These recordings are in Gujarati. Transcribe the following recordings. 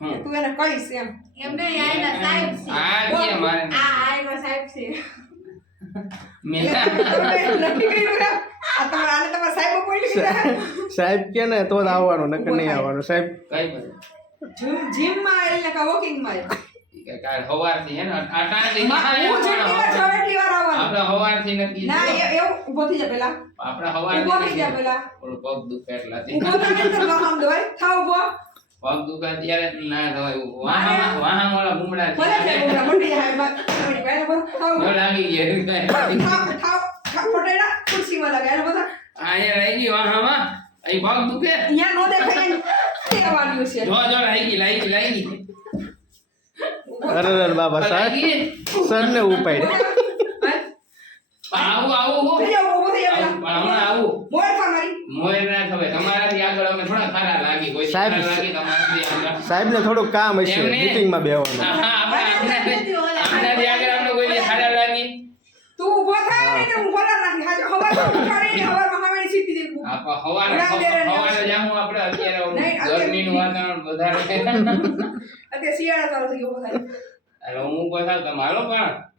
તું એને કહીશ એમ. એમને આયના સાહેબ છે. આ કે મારે. આ આયના સાહેબ છે. મેં નક્કી કર્યું આ તમારે આને તમારા સાહેબો બોલી સાહેબ કે ને તો જ આવવાનું નકર નહીં આવવાનું. સાહેબ. કઈ બધું જીમમાં એટલે કે વોકિંગમાં કે કાલ સવારથી હે ને? આ ટાણથી હું જેટલી વાર જાઉં એટલી વાર આવવાનું. આપણે સવારથી નક્કી ના એવું ઊભો થઈ જા પેલા આપણે ઊભો થઈ જા સવારથી પેલા ઓલું પગ દુખે એટલાથી ઊભો થઈને તો વાહમ દોય. થાવ ઊભો. પગ દુખા ત્યારે ના થવાય વાહા વાહન વાળા ભૂમડા ભલે છે ઊભા મંડી જાય એમાં મંડી જાય બોલ. થાવ લાગી ગયા થાવ થાવ થાવ ફટેડા ખુરશીમાં લગાય બધા અહીંયા રહી ગઈ વાહામાં અહીં પગ દુખે? અહીંયા નો દેખાય ને કહેવાનું છે? જો જો લાગી ગઈ લાગી ગઈ લાગી ગઈ. અરે બાબા સર ને ઉપાડ ઊભો કામ હશે મીટિંગમાં બેહવાનું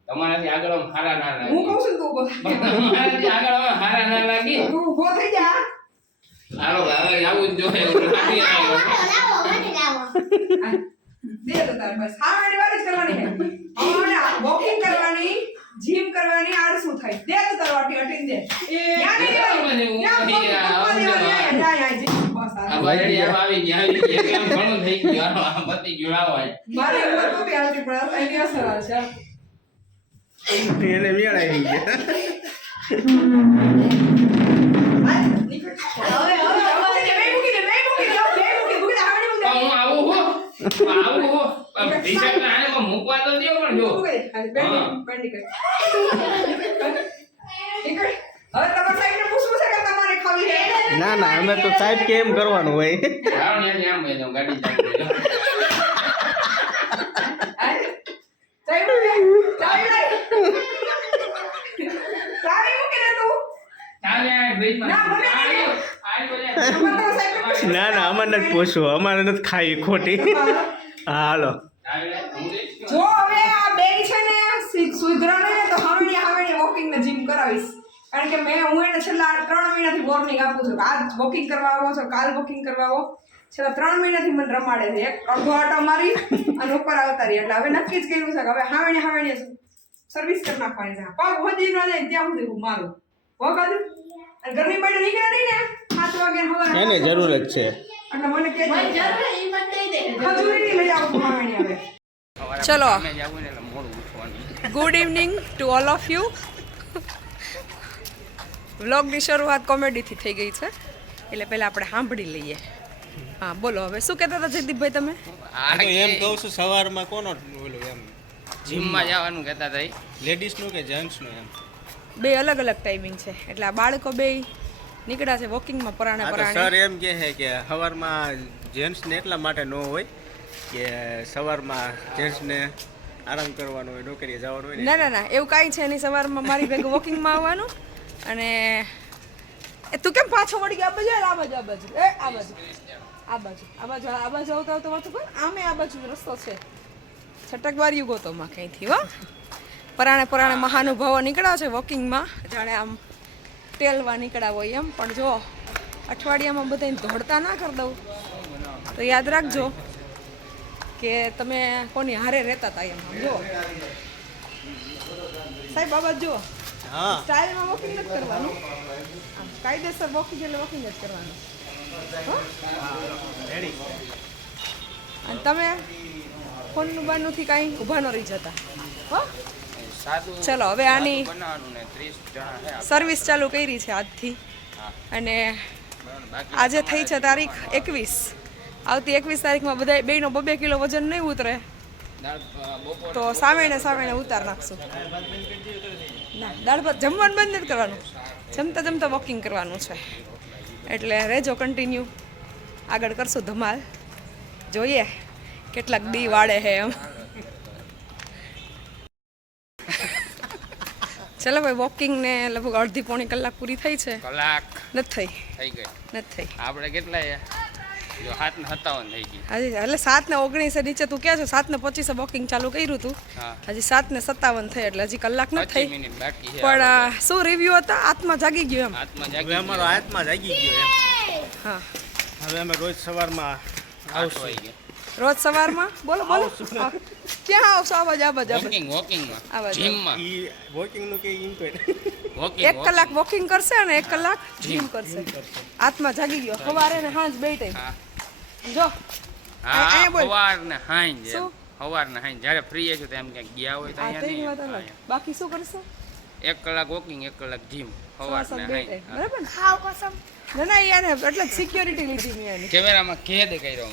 તમારાથી આગળ ખારા ના હું કઉ છું તું તમારાથી આગળ હારા ના લાગી. તું ઊભો થઈ જા. ભાઈ, હવે આવું જ જોઈએ એવું લાગી આવ્યું. દે તો તાર બસ હા મારી વાત જ કરવાની છે હમણાં વોકિંગ કરવાની જીમ કરવાની આડ થાય દે તો તાર વાટી અટીને દે ન્યા નહીં દેવાની. ન્યા પગ દેવાની. ન્યા, ન્યા, ન્યા, બસ આ આ. બાયડી આવી ગઈ, આવી ગઈ. એટલે ઘણું થઈ ગયું. આ પતી ગયું, મારે ઉંમર તો બી હાલતી પણ એની અસર આવે એને ગયા આવું. ને ના અમે તો સાહેબ કે એમ કરવાનું હોય. ગાડી ચાલુ કરી દો. હાલ. સાહેબ, ચાવી લાય. ચાવી મૂકી દે તું. ચાલે આ બ્રિજમાં. ના, મને નહીં. આવ્યો, આવ્યો લે. તમારે તમારા સાહેબને ના ના અમારે નથી પૂછવું. અમારે નથી ખાવી ખોટી. હાલો. જો હવે આ બેન છે ને સુધરાને તો હાવણી હાવણી વોકિંગ ને જીમ કરાવીશ. કારણ કે મેં હું એને છેલ્લા ત્રણ મહિનાથી વોર્નિંગ આપું છું આજ વોકિંગ કરવા આવો છો કાલ વોકિંગ કરવા આવો. છેલ્લા ત્રણ મહિનાથી મને રમાડે છે. એક અડધો આટો મારી અને ઉપર આવતા રહી. એટલે હવે નક્કી જ કર્યું છે કે હવે હાવણી હાવણી સર્વિસ કરી નાખવાની છે. પગ વધી ન જાય ત્યાં સુધી હું મારું. આજે અને ગરમી પડે નીકળે નહીં ને સાત વાગે હવારે એને જરૂર જ છે. એટલે મને કે મને જરૂર ઈ મને દઈ દે. ખજૂરી લઈ આવું. હાવણી હવે ચલો good evening to all of you વ્લોગની શરૂઆત કોમેડીથી થઈ ગઈ છે. એટલે પહેલાં આપણે સાંભળી લઈએ. હા બોલો હવે. શું કહેતા હતા જયદીપભાઈ તમે? એમ કહું છું સવારમાં કોનો બોલો એમ? જીમમાં જવાનું કહેતા હતા લેડીઝનું કે જેન્ટ્સનું એમ? બે અલગ અલગ ટાઈમિંગ છે. એટલે આ બાળકો બે નીકળ્યા છે વોકિંગમાં પરાણે પરાણે. સર એમ કહે છે કે સવારમાં જેન્ટ્સને એટલા માટે ન હોય કે સવારમાં જેન્ટ્સને આરામ કરવાનો હોય નોકરીએ જવાનું હોય ના. ના ના એવું કાંઈ છે નહીં. સવારમાં મારી ભેગું વોકિંગમાં આવવાનું અને એ તું કેમ પાછો વળી ગયો? આ બાજુ આ બાજુ આ બાજુ. એ આ બાજુ. આ બાજુ. આ બાજુ આ બાજુ આવતા આવતા વાતું પણ આમે આ બાજુ રસ્તો છે. છટકવાર્યું ગોતોમાં કંઈથી હો? પરાણે પરાણે મહાનુભાવો નીકળ્યા છે વોકિંગમાં. જાણે આમ ટેલવા નીકળ્યા હોય એમ. પણ જો અઠવાડિયામાં બધાને દોડતા ના કરી દઉં. તો યાદ રાખજો કે તમે કોની હારે રહેતા હતા એમ. જો. સાહેબ બાબા જો સ્ટાઇલમાં વોકિંગ જ કરવાનું. કાયદેસર વોકિંગ એટલે વોકિંગ જ કરવાનું? અને તમે ફોનનું બાનુંથી કાંઈ ઊભા ન રહી જતા. હો? ચલો હવે આની બનાવવાનું ને 30 જણા છે આપણે. સર્વિસ ચાલુ કરી છે આજથી. અને આજે થઈ છે તારીખ એકવીસ. આવતી એકવીસ તારીખમાં બધા બેનો બબે કિલો વજન નહીં ઉતરે. તો સાવેણે સાવેણે ઉતાર નાખશું. ના દાળ ભાત જમવાનું બંધ નથી કરવાનું. જમતા જમતા વોકિંગ કરવાનું છે. એટલે રહેજો કન્ટિન્યુ આગળ કરશું ધમાલ. જોઈએ કેટલાક દી વાળે હે એમ. ચલો ભાઈ વોકિંગ ને લગભગ અડધી પોણી કલાક પૂરી થઈ છે. કલાક. નથી થઈ. થઈ ગઈ. નથી થઈ. આપણે કેટલા છે જો હાથ ને સત્તાવન થઈ ગઈ. હજી એટલે સાત ને ઓગણીસે નીચે તું ક્યાં છો? સાત ને પચીસે વોકિંગ ચાલુ કર્યું તું. હજી સાત ને સત્તાવન થઈ એટલે હજી કલાક નથી થઈ. મિનિટ બાકી છે પણ શું રિવ્યુ હતા? આત્મા જાગી ગયો એમ. હાથમાં જાગી અમારો આત્મા જાગી ગયો એમ. હા. હવે અમે રોજ સવારમાં રોજ સવારમાં? બોલો બોલો. ક્યાં આવશો? આ બાજુ આ બાજુ વોકિંગ વોકિંગ વોકિંગમાં આ બાજુ. જીમમાં ઈ વોકિંગનું કે ઈમ તો વોકિંગ એક કલાક વોકિંગ કરશે અને એક કલાક જીમ કરશે. આત્મા જાગી ગયો. સવારે ને સાંજ બે ટાઈમ જો. હા. સવાર ને હાંજ સવાર ને હાંજ. જ્યારે ફ્રી છો તો એમ ક્યાંક ગયા હોય તો અહીંયા નહીં. બાકી શું કરશો? એક કલાક વોકિંગ એક કલાક જીમ સવાર ને હાંજ. બરાબર ને? હા કસમ. ના ના એટલે સિક્યોરિટી લીધી મેં કેમેરામાં કેદ કર્યો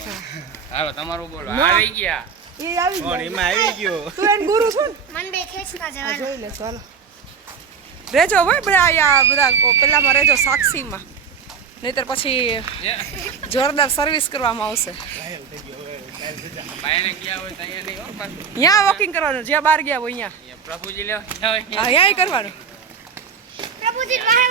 હાલો તમારું બોલો. ના. હારી ગયા. એ આવી પણ જાય એમાં આવી ગયો. તું એને ગુરુ છું ને? મન બે ખેંચતા આ જવાનું. જોઈ લેશો હાલો રેજો ભાઈ બધા અહીંયા બધા કો- પેલામાં રેજો સાક્ષીમાં. નહીતર પછી જોરદાર સર્વિસ કરવામાં આવશે. બાયણે ગયા હોય તો અહીંયા નહીં હો પાછું અહીંયા વોકિંગ કરવાનું જ્યાં બહાર ગયા હોય અહીંયા અહીંયા પ્રભુજી લેવા ગયા હોય હા, અહીંયાય કરવાનું. પ્રભુજી વાહે વાહે મૂકી